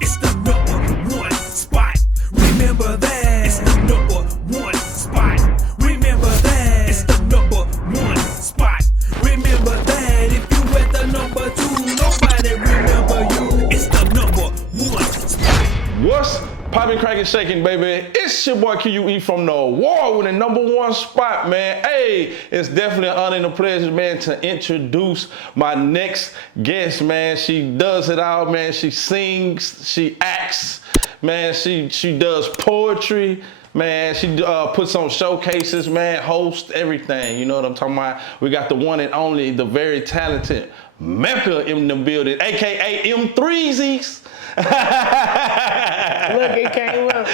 It's the #1 spot. Remember that. It's the #1 spot. Remember that. It's the #1 spot. Remember that. If you at the #2, nobody remember you. It's the #1 spot. What's poppin', crackin', shaking, baby? It's your boy Q.U.E from the award-winning #1 spot, man. Hey, it's definitely an honor and a pleasure, man, to introduce my next guest, man. She does it all, man. She sings, she acts, man. She does poetry, man. She puts on showcases, man. Hosts, everything. You know what I'm talking about? We got the one and only, the very talented Mecca in the building, aka M3cca. Look, it came up.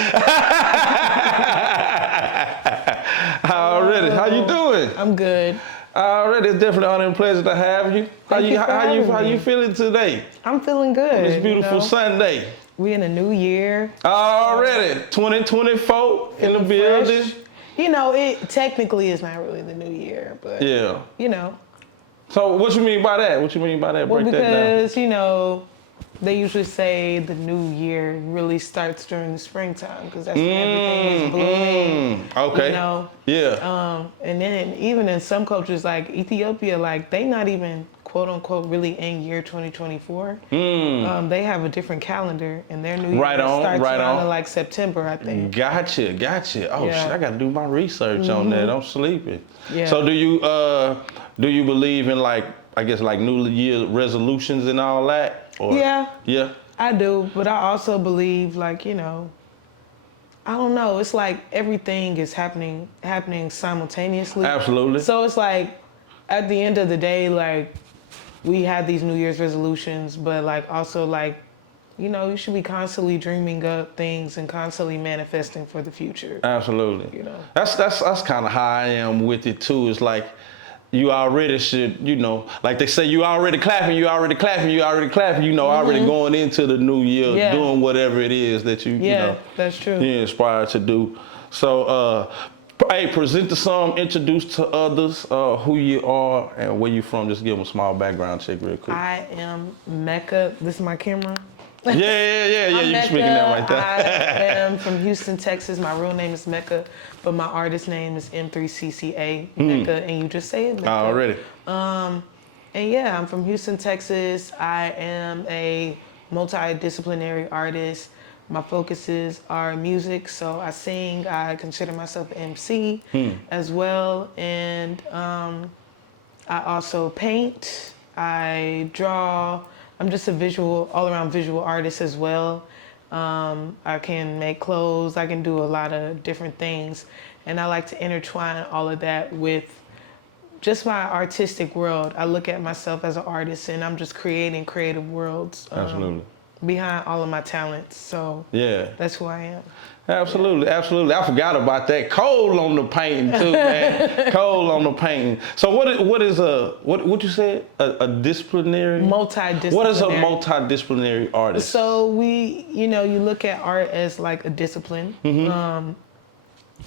Already, how you doing? I'm good. Already, it's definitely an honor and pleasure to have you. How you feeling today? I'm feeling good. This beautiful Sunday. We in a new year. Already, 2024 in the building. Fresh. You know, it technically is not really the new year, but Yeah. you know. So what you mean by that? What you mean by that? Well, Break that down. because, you know, they usually say the new year really starts during the springtime because that's when everything is blooming. Okay. You know? Yeah. And then even in some cultures like Ethiopia, like they not even quote unquote really in year 2024. They have a different calendar and their new year starts around in like September, I think. Gotcha. Oh Yeah. shit, I gotta do my research on that. I'm sleeping. Yeah. So do you believe in like, I guess like New Year resolutions and all that? Or, Yeah. Yeah. I do, but I also believe, like, you know, I don't know. It's like everything is happening simultaneously. Absolutely. So it's like, at the end of the day, like, we have these New Year's resolutions, but like also like, you know, you should be constantly dreaming up things and constantly manifesting for the future. Absolutely. You know. That's kind of how I am with it too. It's like you already should, you know, like they say, you already clapping, you know, already going into the new year, doing whatever it is that you know, that's true. you're inspired to do. So, hey, present to some, introduce to others who you are and where you from. Just give them a small background check real quick. I am Mecca. This is my camera. Yeah, I'm you Mecca. speaking that right there. I am from Houston, Texas. My real name is Mecca, but my artist name is M3cca, Mecca, and you just say it, Mecca. Already. And yeah, I'm from Houston, Texas. I am a multidisciplinary artist. My focuses are music, so I sing. I consider myself an MC as well, and I also paint. I draw. I'm just a all-around visual artist as well. I can make clothes. I can do a lot of different things. And I like to intertwine all of that with just my artistic world. I look at myself as an artist and I'm just creating creative worlds Absolutely. behind all of my talents. So Yeah. that's who I am. Absolutely. I forgot about that. Cold on the painting too, man. Cold on the painting. So what you said? A disciplinary? Multidisciplinary. What is a multidisciplinary artist? So you look at art as like a discipline.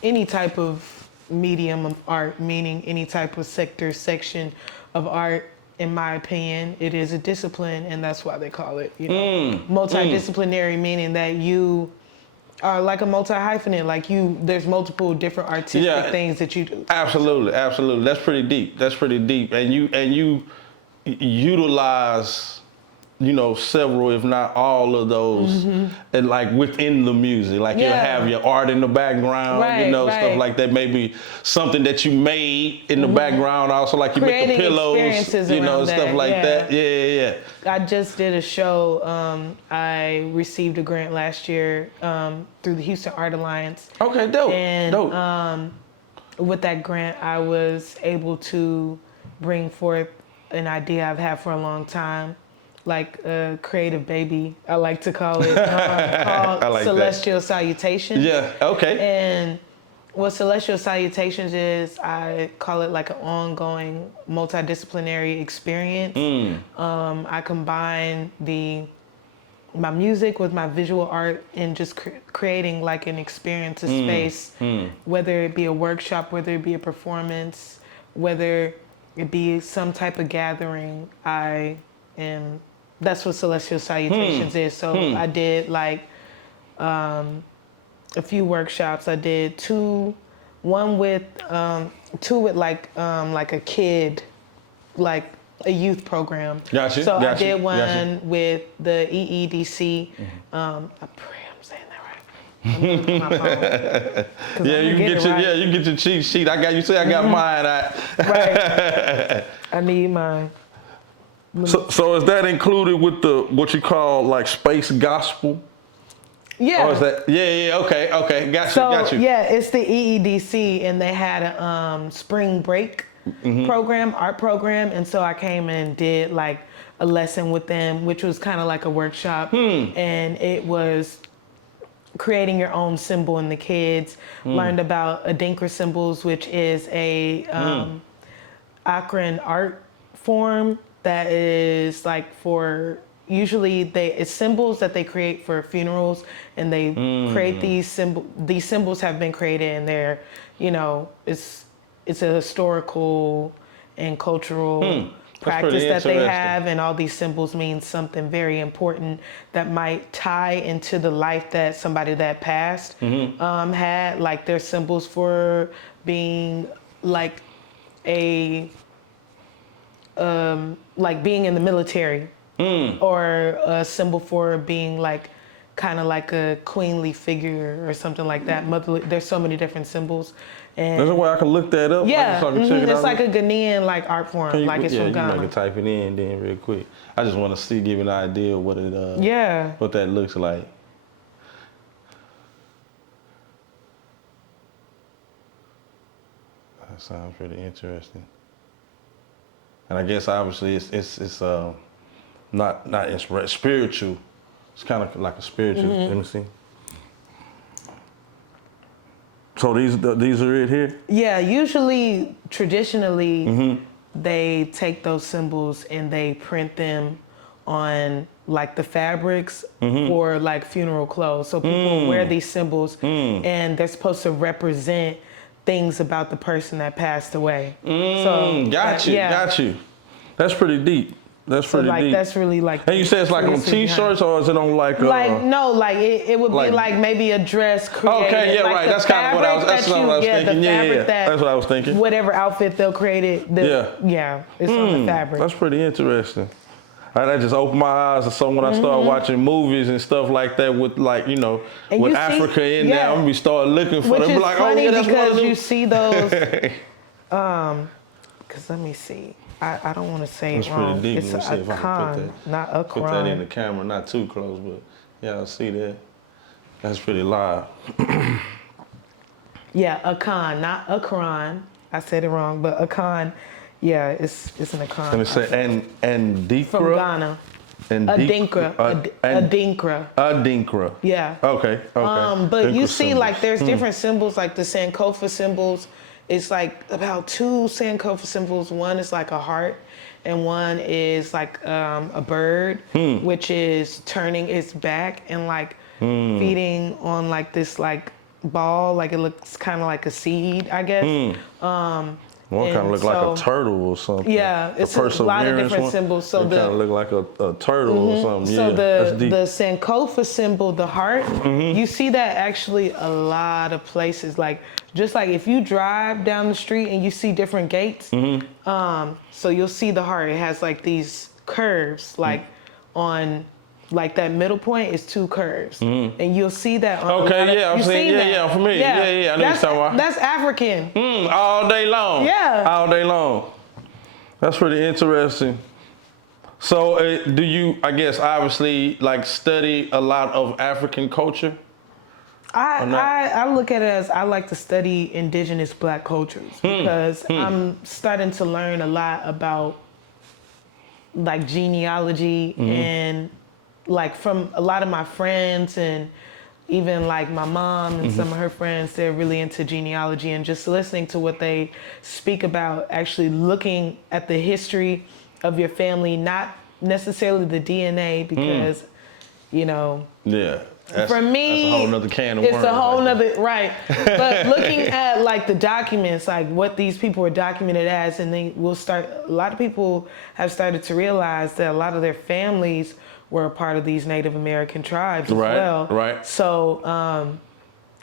Any type of medium of art, meaning any type of section of art, in my opinion, it is a discipline, and that's why they call it, multidisciplinary, meaning that you are like a multi-hyphenate, like there's multiple different artistic things that you do. Absolutely. That's pretty deep. And you utilize, you know, several, if not all of those, and like within the music, like you'll have your art in the background, stuff like that. Maybe something that you made in the background, also like you make the pillows, stuff like that. Yeah. I just did a show. I received a grant last year through the Houston Art Alliance. Okay, dope. And with that grant, I was able to bring forth an idea I've had for a long time, like a creative baby, I like to call it, called Celestial Salutation. Yeah, okay. And what Celestial Salutations is, I call it like an ongoing multidisciplinary experience. I combine my music with my visual art and just creating like an experience, a space, whether it be a workshop, whether it be a performance, whether it be some type of gathering. I am That's what celestial salutations is. So I did like a few workshops. I did two with like a kid, like a youth program. Gotcha. So I did Gotcha. one with the EEDC. I pray I'm saying that right. I'm looking at my phone. Yeah, you can get your cheat sheet. I got mine. Right. I need mine. So is that included with the what you call like space gospel? Yeah. Or is that okay. Got you. Yeah, it's the EEDC, and they had a spring break program, art program, and so I came and did like a lesson with them, which was kind of like a workshop, and it was creating your own symbol, and the kids learned about Adinkra symbols, which is a Akron art form that is like for usually it's symbols that they create for funerals, and they create these symbols. These symbols have been created, and they're, it's a historical and cultural practice that they have, and all these symbols mean something very important that might tie into the life that somebody that passed had. Like there's symbols for being like like being in the military, or a symbol for being like kind of like a queenly figure or something like that. Motherly. There's so many different symbols. And there's a way I can look that up. yeah, So I can check it it's out. like a Ghanaian like art form, like it's from Ghana. You can type it in then real quick. I just want to give you an idea of what it what that looks like. That sounds pretty interesting. And I guess obviously it's not spiritual. It's kind of like a spiritual. Let me see. So these are it here? Yeah, usually traditionally they take those symbols and they print them on like the fabrics for like funeral clothes. So people wear these symbols and they're supposed to represent things about the person that passed away. So got you. That's pretty deep. That's pretty deep. That's really like. And you say it's like on T-shirts, or is it on like? No, like it would be like maybe a dress created. Okay, yeah, like right. That's kind of what I was. That's what I was thinking. That's what I was thinking. Whatever outfit they'll create it. It's on the fabric. That's pretty interesting. That just opened my eyes. So when I started watching movies and stuff like that with like, with Africa in there, I'm gonna start looking for them. Like, funny that's because one of you see those. Because let me see. I don't want to say it wrong. Pretty deep. It's a con, not a Put that in the camera, not too close, but y'all see that? That's pretty live. Yeah, a con, not a Quran. I said it wrong, but a con. Yeah, it's an Akan. Let me say Adinkra. From Ghana. Adinkra. Yeah. Okay. But you see, like, there's different symbols, like the Sankofa symbols. It's like about 2 Sankofa symbols. One is like a heart, and one is like a bird, which is turning its back and like feeding on like this like ball, like it looks kind of like a seed, I guess. One kind of look like a turtle or something. Yeah, it's a lot of different symbols. So it kind of look like a turtle or something. So the Sankofa symbol, the heart, you see that actually a lot of places. Like just like if you drive down the street and you see different gates, so you'll see the heart. It has like these curves, like on. Like that middle point is 2 curves, and you'll see that. On I'm seeing. I'm familiar. Yeah. I know what you're talking about. That's African. All day long. Yeah. All day long. That's pretty interesting. So, do you? I guess obviously like study a lot of African culture. I look at it as I like to study indigenous Black cultures because I'm starting to learn a lot about like genealogy and. Like from a lot of my friends and even like my mom and some of her friends, they're really into genealogy and just listening to what they speak about, actually looking at the history of your family, not necessarily the DNA because, Yeah. For me, that's a whole nother can of worms. It's a whole nother, right. But looking at like the documents, like what these people are documented as, and then a lot of people have started to realize that a lot of their families were a part of these Native American tribes as well. Right. So,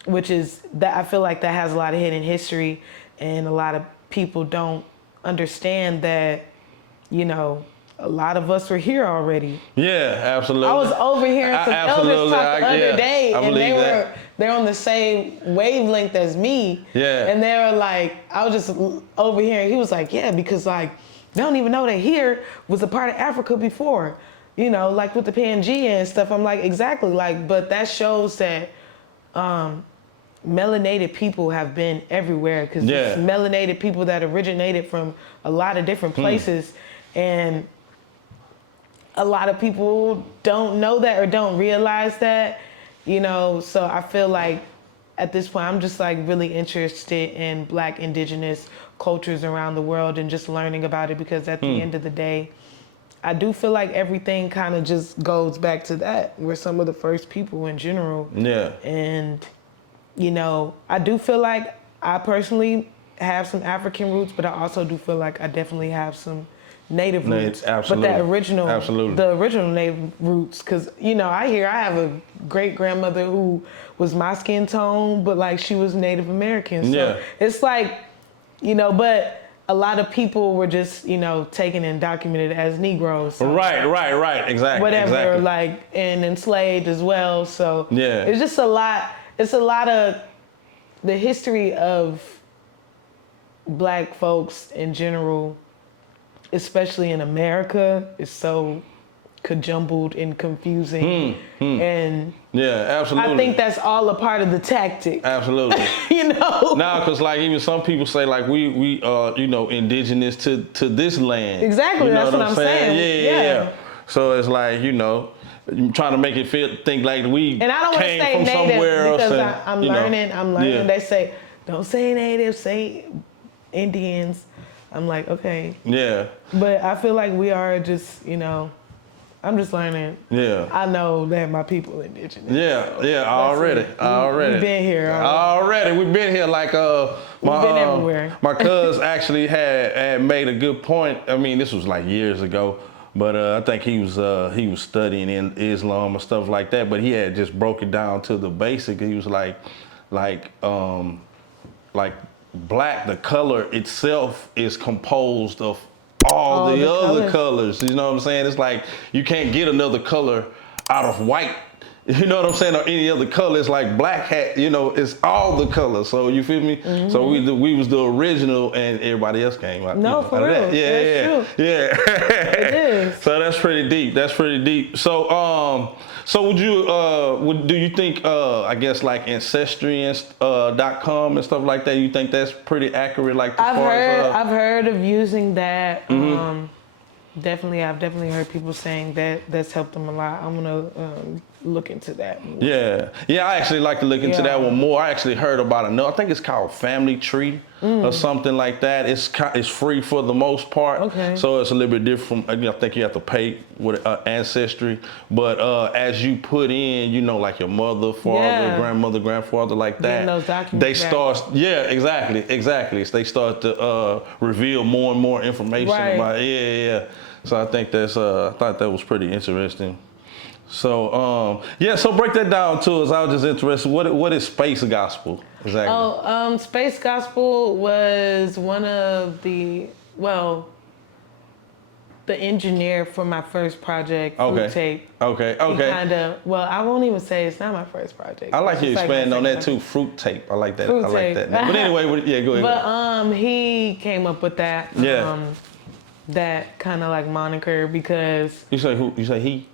which is that I feel like that has a lot of hidden history, and a lot of people don't understand that, you know, a lot of us were here already. Yeah, absolutely. I was overhearing some elders talk the other day, and they're on the same wavelength as me. Yeah. And they were like, I was just overhearing. He was like, yeah, because like they don't even know that here was a part of Africa before, you know, like with the Pangea and stuff. I'm like, exactly, like, but that shows that melanated people have been everywhere, because it's melanated people that originated from a lot of different places, and a lot of people don't know that or don't realize that, you know. So I feel like at this point I'm just like really interested in Black indigenous cultures around the world and just learning about it, because at the end of the day, I do feel like everything kind of just goes back to that. We're some of the first people in general. Yeah. And, you know, I do feel like I personally have some African roots, but I also do feel like I definitely have some Native roots. Absolutely. But that the original Native roots, because, you know, I have a great grandmother who was my skin tone, but like she was Native American. So it's like, you know, but a lot of people were just, you know, taken and documented as Negroes. So right. Exactly. Whatever, like, and enslaved as well. So it's just a lot. It's a lot of the history of Black folks in general, especially in America, is so conjumbled and confusing. And absolutely. I think that's all a part of the tactic. Absolutely. You know? Now, because like even some people say like we you know, indigenous to this land. Exactly, you know that's what I'm saying. Yeah. So it's like, you know, trying to make it think like we and I don't came say from native somewhere else. Because I'm learning. Yeah. They say, don't say native, say Indians. I'm like, okay. Yeah. But I feel like we are just, you know, I'm just learning. Yeah. I know that my people are indigenous. Yeah, already. We've been here. Already. We've been here like we've been everywhere. My cuz actually had made a good point. I mean, this was like years ago, but I think he was studying in Islam and stuff like that, but he had just broke it down to the basic. He was like black, the color itself is composed of all the other colors. You know what I'm saying? It's like you can't get another color out of white. You know what I'm saying? Or any other color. It's like black hat, you know, it's all the colors. So you feel me? So we was the original and everybody else came out. No, for real. That's true. Yeah. It is. So that's pretty deep. So would you do you think I guess like ancestry.com and stuff like that, you think that's pretty accurate, like I've heard of using that. I've definitely heard people saying that that's helped them a lot. I'm gonna look into that more. Yeah, I actually like to look into that one more. I actually heard about another. I think it's called Family Tree or something like that. It's free for the most part. Okay. So it's a little bit different. I think you have to pay with Ancestry, but as you put in, you know, like your mother, father, grandmother, grandfather, like that, those documents they start. Yeah, exactly. So they start to reveal more and more information about. Yeah. So I think I thought that was pretty interesting. So so break that down to us. I was just interested. What is space gospel exactly? Space gospel was one of the engineer for my first project, Fruit Tape. Okay. I won't even say it's not my first project. I like you expand on that too. Fruit Tape. I like that. I like that. But anyway, go ahead. But he came up with that. That kind of like moniker because you say who? You say he?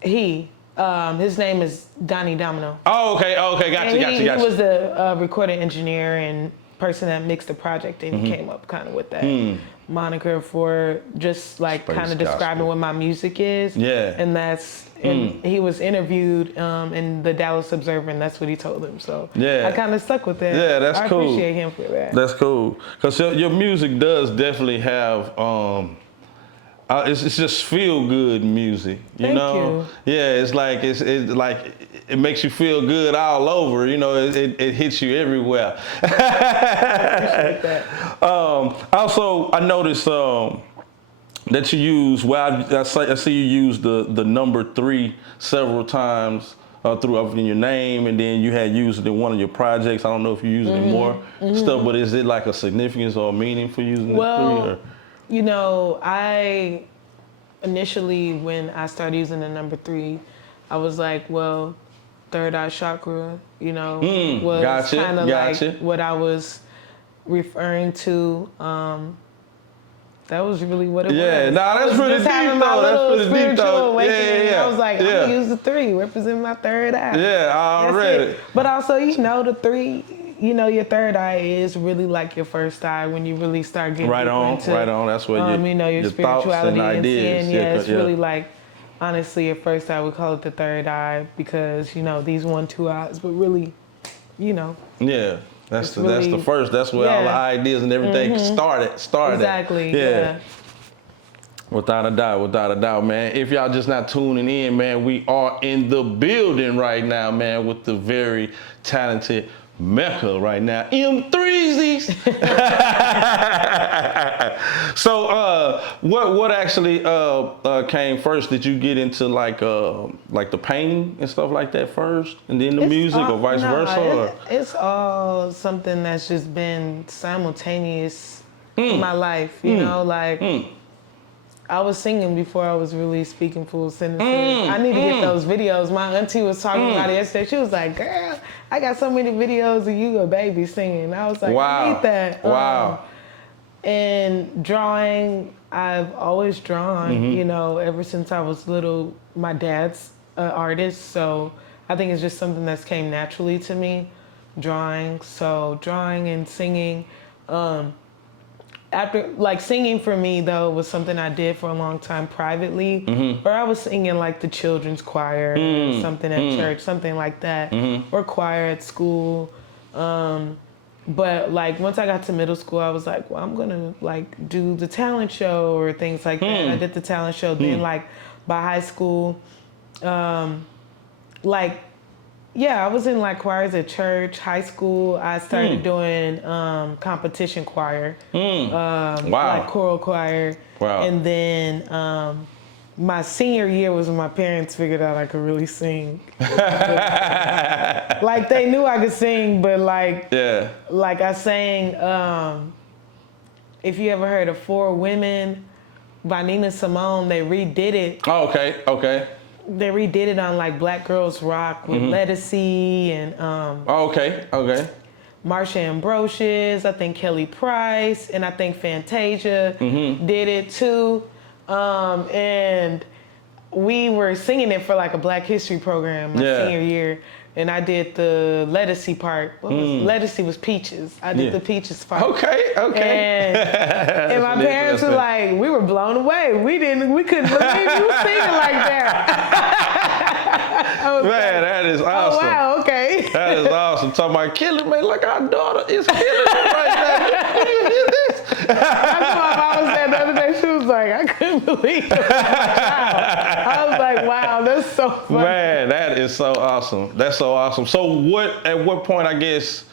He. His name is Donnie Domino. Oh, okay. Gotcha. He was the recording engineer and person that mixed the project, and he came up kind of with that moniker for just like kind of describing what my music is. Yeah. And that's he was interviewed in the Dallas Observer, and that's what he told him. So I kind of stuck with that. Yeah, that's cool. I appreciate him for that. That's cool, because your music does definitely have It's just feel good music, Thank know. you. Yeah, it's like it makes you feel good all over. You know, it hits you everywhere. I appreciate that. Also, I noticed that you use. Well, I see you use the number 3 several times throughout in your name, and then you had used it in one of your projects. I don't know if you use it in more stuff, but is it like a significance or a meaning for using the 3? Or? You know, I initially, when I started using the number 3, I was like, well, third eye chakra, you know, was kind of like what I was referring to. That was really what it was. Yeah, nah, that's pretty deep though. That's pretty deep though. Yeah. I was like, I'm gonna use the 3, represent my third eye. Yeah, already. But also, you know, the 3, you know, your third eye is really like your first eye when you really start getting right on. That's where you know, your spirituality and ideas. Seeing. Yeah, it's really like, honestly, your first eye, we call it the third eye because, you know, these 1, 2 eyes, but really, you know. Yeah. That's the first. That's where all the ideas and everything started. Exactly. Yeah. Without a doubt, man. If y'all just not tuning in, man, we are in the building right now, man, with the very talented Mecca right now, M3cca. So, what actually came first? Did you get into like the painting and stuff like that first, and then the music, or vice versa? It's all something that's just been simultaneous in my life. You know, like I was singing before I was really speaking full sentences. I need to get those videos. My auntie was talking about it yesterday. She was like, "Girl, I got so many videos of you, a baby, singing." I was like, I need that. Wow. And drawing, I've always drawn, you know, ever since I was little. My dad's an artist, so I think it's just something that's came naturally to me, drawing. So drawing and singing. After, like, singing for me, though, was something I did for a long time privately, or I was singing like the children's choir, or something at church, something like that, or choir at school. But like once I got to middle school, I was like, well, I'm gonna like do the talent show or things like that. I did the talent show. Then like by high school, like, yeah, I was in like choirs at church. High school, I started doing competition choir, like choral choir. Wow. And then my senior year was when my parents figured out I could really sing. Like they knew I could sing, but like I sang. If you ever heard of 4 Women by Nina Simone, they redid it. Oh, okay. They redid it on like Black Girls Rock with Lettucey and okay. Marsha Ambrosius, I think Kelly Price, and I think Fantasia did it too. And we were singing it for like a Black History program my senior year. And I did the Lettucey part. Lettucey was Peaches. I did the Peaches part. Okay. And my parents were like, we were blown away. We couldn't believe you singing like that. Man, that is awesome. Oh, wow, okay. That is awesome. Talking about killing, man, like our daughter is killing it right now. Do you hear this? That's what my mama said the other day. She was like, I couldn't believe it. I was like, wow, that's so funny. Man, that is so awesome. That's so awesome. So at what point, I guess,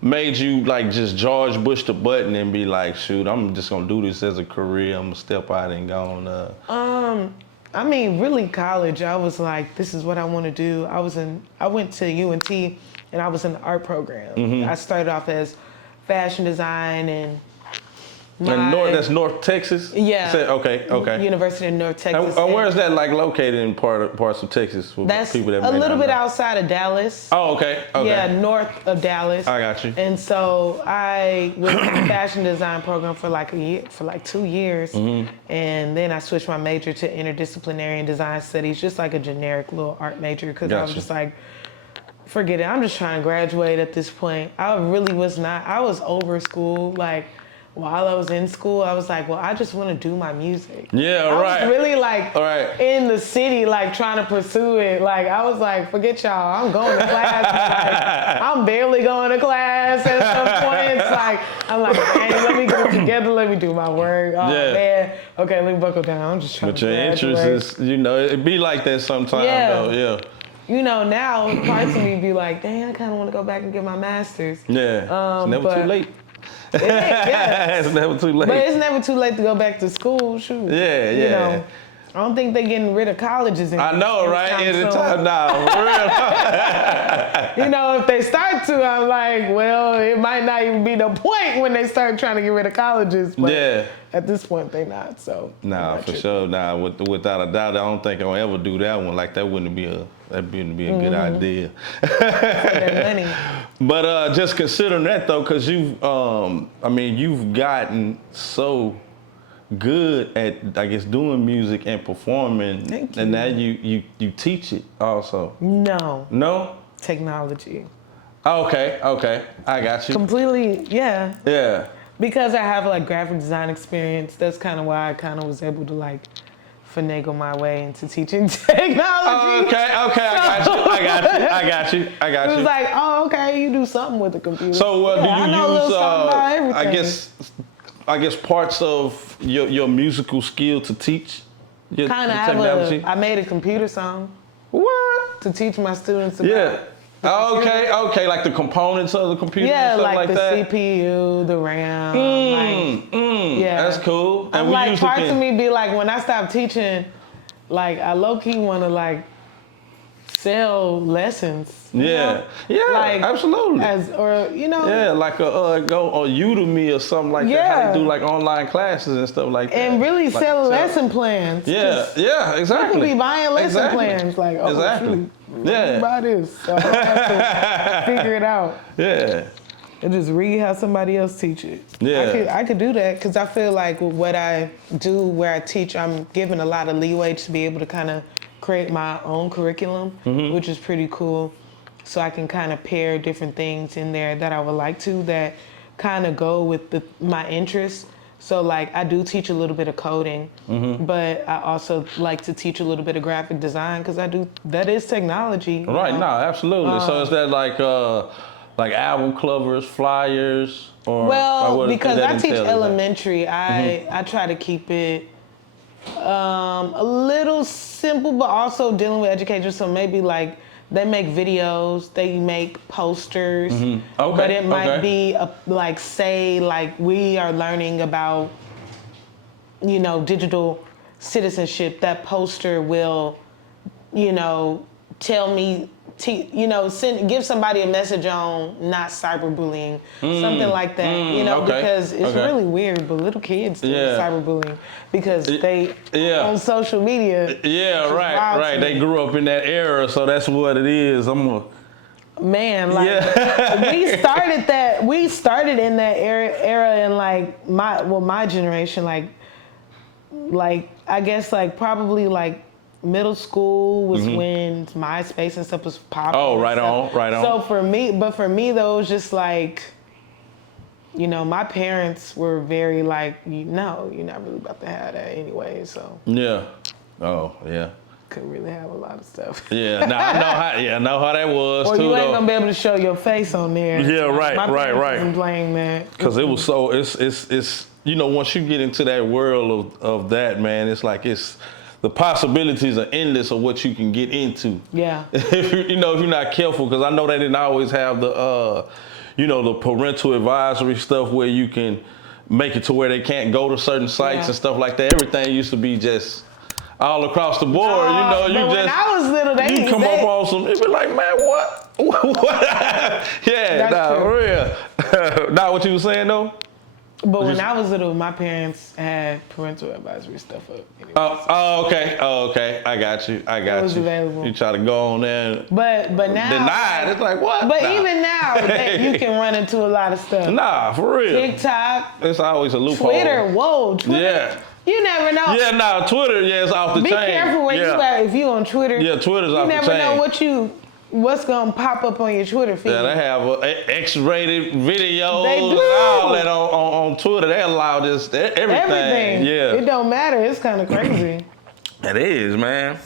made you like just George Bush the button and be like, shoot, I'm just gonna do this as a career. I'm gonna step out and go on. I mean, really college, I was like, this is what I want to do. I went to UNT and I was in the art program. I started off as fashion design and that's North Texas? Yeah. Okay. University of North Texas. And where is that like located in parts of Texas? For that's people that a little bit outside of Dallas. Oh, okay. Yeah, north of Dallas. I got you. And so I was in the fashion design program for like 2 years. And then I switched my major to interdisciplinary and design studies, just like a generic little art major, because I was just like, forget it. I'm just trying to graduate at this point. I really was not. I was over school. Like, while I was in school, I was like, well, I just want to do my music. Yeah, I right. was really like Right. in the city, like trying to pursue it. Like I was like, forget y'all, I'm going to class. Like, I'm barely going to class at some points. Like I'm like, hey, let me get it together. Let me do my work. Oh man, okay, let me buckle down. I'm just trying But to your graduate. interest is, you know, it be like that sometimes though. Yeah. You know, now parts of me be like, dang, I kind of want to go back and get my master's. Yeah. It's never too late. It ain't, yeah. It's never too late. But it's never too late to go back to school. Shoot. Yeah, You yeah. know, I don't think they're getting rid of colleges. I know, right? Anytime now. For real. You know, if they start to, I'm like, well, it might not even be the point when they start trying to get rid of colleges. But Yeah. at this point, they not. So. Nah, for sure. Nah, without a doubt, I don't think I'll ever do that one. Like that wouldn't be a good idea. Money. But just considering that though, because you've gotten so good at, I guess, doing music and performing. Thank you. And now you teach it also. No. No? Technology. Okay, I got you. Completely, yeah. Yeah. Because I have like graphic design experience, that's kind of why I kind of was able to like finagle my way into teaching technology. Oh, okay, I got you. It was like, oh, okay, you do something with the computer. So yeah, do I know a you little use, something about everything. I guess parts of your musical skill to teach your Kind of technology? I made a computer song What? to teach my students about. Yeah. Okay, like the components of the computer and stuff like the that? CPU, the RAM. Yeah. That's cool. I'm like, parts of me be like, when I stop teaching, like, I low-key want to, like, sell lessons. You know? Yeah, like, absolutely. Yeah, like go on Udemy or something like that. How they do like online classes and stuff like that. And really like, sell lesson plans. Yeah, exactly. People be buying lesson plans. Like, oh, exactly. Shoot, buy this. So I don't have to figure it out. Yeah. And just read how somebody else teach it. Yeah. I could do that because I feel like with what I do where I teach, I'm given a lot of leeway to be able to kind of create my own curriculum, which is pretty cool. So I can kind of pair different things in there that I would like to that kind of go with my interests. So like I do teach a little bit of coding, but I also like to teach a little bit of graphic design because that is technology. Right, no, absolutely. So is that like album covers, flyers, or because I teach elementary, I try to keep it a little simple, but also dealing with education. So maybe like they make videos, they make posters, but it might be like we are learning about, digital citizenship. That poster will, tell me, give somebody a message on not cyberbullying, something like that, because it's really weird, but little kids do cyberbullying because they on social media. Yeah, right. They grew up in that era, so that's what it is. We started in that era in like my generation, like I guess like probably like middle school was when MySpace and stuff was popular. Oh, right on. So for me though, it was just like, my parents were very like, you're not really about to have that anyway, so. Yeah. Oh, yeah. Couldn't really have a lot of stuff. Yeah, I know how that was or too. you ain't gonna be able to show your face on there. Yeah, right. My parents wasn't playing that. Because it was so, it's once you get into that world of that, man, it's like the possibilities are endless of what you can get into. Yeah. if you're not careful, because I know they didn't always have the, the parental advisory stuff where you can make it to where they can't go to certain sites and stuff like that. Everything used to be just all across the board. When I was little, you come up on some, it'd be like, man, what? Yeah, for real. Now what you were saying though? But when I was little, my parents had parental advisory stuff up. Anyways. Oh, okay. I got you. It was available. You try to go on there. But now. Denied. It's like, what? But even now, you can run into a lot of stuff. Nah, for real. TikTok. It's always a loophole. Twitter. Yeah. You never know. Yeah, Twitter, it's off the chain. Be careful where you at. If you on Twitter. Yeah, Twitter's off the chain. You never know what you what's gonna pop up on your Twitter feed. Yeah, they have X-rated videos They do. and all that on Twitter. They allow this everything. Everything. Yeah, It don't matter. It's kind of crazy. it is, man.